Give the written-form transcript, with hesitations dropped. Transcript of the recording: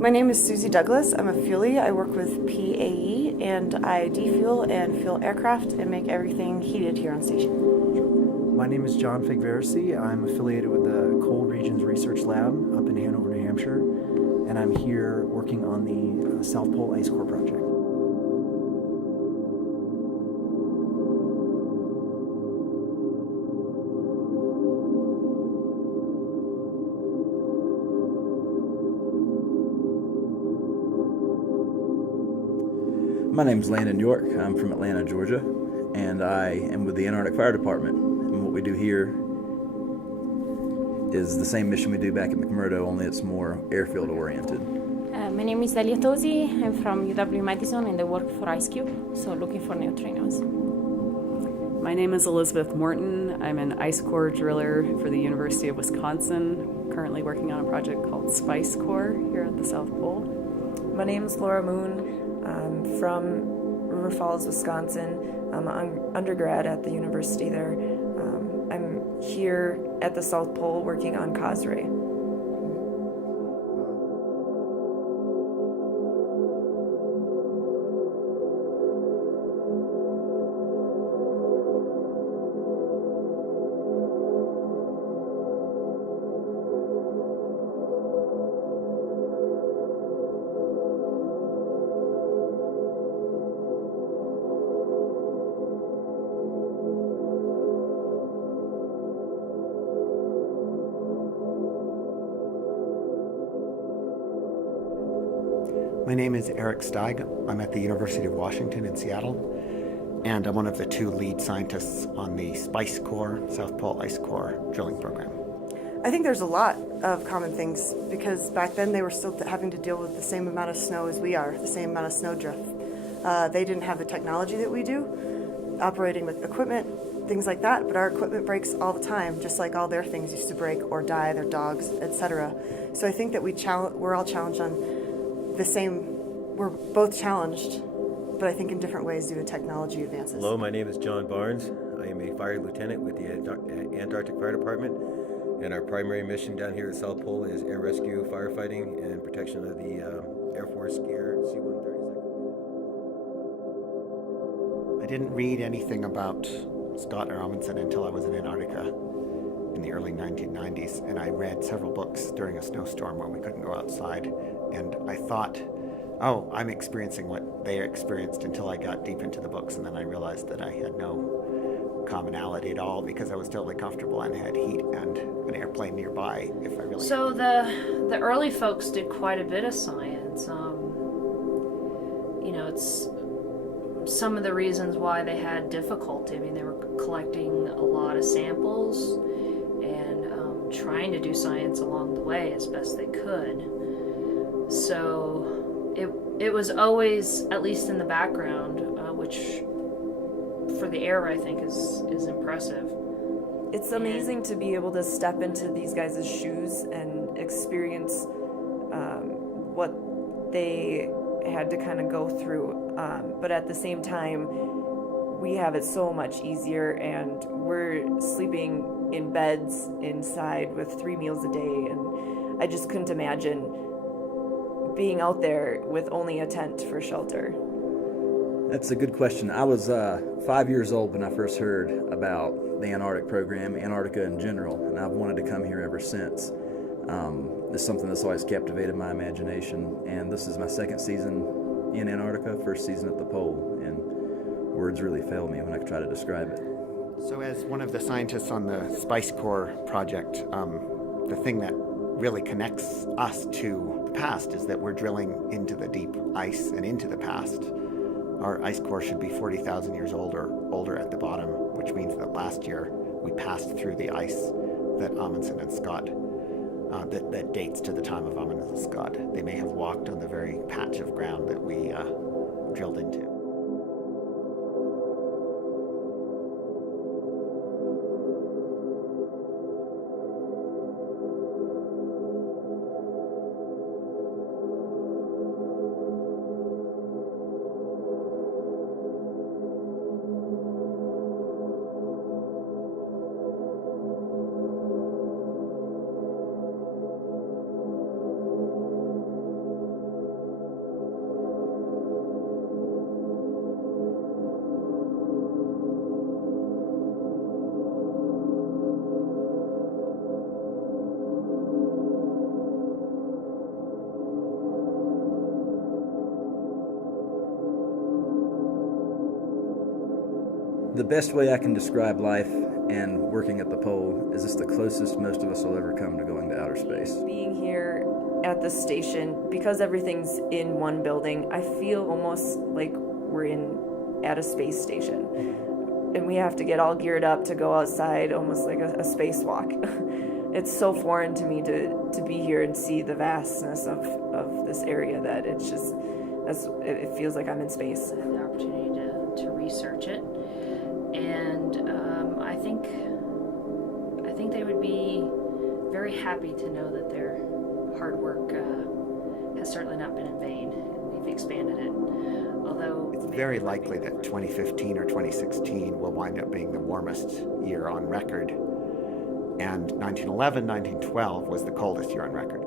My name is Susie Douglas. I'm a fuelie. I work with PAE and I defuel and fuel aircraft and make everything heated here on station. My name is John Figversi. I'm affiliated with the Cold Regions Research Lab up in Hanover, New Hampshire, and I'm here working on the South Pole Ice Core project. My name is Landon York. I'm from Atlanta, Georgia, and I am with the Antarctic Fire Department. And what we do here is the same mission we do back at McMurdo, only it's more airfield oriented. My name is Delia Tosi. I'm from UW-Madison and I work for IceCube, so looking for neutrinos. My name is Elizabeth Morton. I'm an ice core driller for the University of Wisconsin, currently working on a project called Spice Core here at the South Pole. My name is Laura Moon. I'm from River Falls, Wisconsin. I'm an undergrad at the university there. I'm here at the South Pole working on COSRAE. My name is Eric Steig. I'm at the University of Washington in Seattle, and I'm one of the two lead scientists on the Spice Core, South Pole Ice Core drilling program. I think there's a lot of common things because back then they were still having to deal with the same amount of snow as we are, the same amount of snowdrift. They didn't have the technology that we do, operating with equipment, things like that, but our equipment breaks all the time, just like all their things used to break or die, their dogs, etc. So I think that we're all challenged on the same, we're both challenged, but I think in different ways due to technology advances. Hello, my name is John Barnes. I am a fire lieutenant with the Antarctic Fire Department, and our primary mission down here at South Pole is air rescue, firefighting, and protection of the Air Force Gear C-130. I didn't read anything about Scott or Amundsen until I was in Antarctica in the early 1990s, and I read several books during a snowstorm when we couldn't go outside, and I thought, oh, I'm experiencing what they experienced until I got deep into the books, and then I realized that I had no commonality at all because I was totally comfortable and had heat and an airplane nearby if I really... So the early folks did quite a bit of science. It's some of the reasons why they had difficulty. I mean, they were collecting a lot of samples and trying to do science along the way as best they could. So it was always, at least in the background, which for the air I think is impressive. It's amazing to be able to step into these guys' shoes and experience what they had to kind of go through. But at the same time, we have it so much easier, and we're sleeping in beds inside with 3 meals a day, and I just couldn't imagine being out there with only a tent for shelter. That's a good question. I was 5 years old when I first heard about the Antarctic program, Antarctica in general, and I've wanted to come here ever since. It's something that's always captivated my imagination, and this is my second season in Antarctica, first season at the pole, and words really fail me when I try to describe it. So as one of the scientists on the Spice Core project, the thing that really connects us to the past is that we're drilling into the deep ice and into the past. Our ice core should be 40,000 years old or older at the bottom, which means that last year we passed through the ice that Amundsen and Scott, that dates to the time of Amundsen and Scott. They may have walked on the very patch of ground that we drilled into. The best way I can describe life and working at the pole is it's the closest most of us will ever come to going to outer space. Being here at the station, because everything's in one building, I feel almost like we're at a space station. And we have to get all geared up to go outside, almost like a spacewalk. It's so foreign to me to be here and see the vastness of this area that it feels like I'm in space. I had the opportunity to research it, and I think they would be very happy to know that their hard work has certainly not been in vain. We've expanded it, although It's very likely that 2015 or 2016 will wind up being the warmest year on record, and 1911, 1912 was the coldest year on record.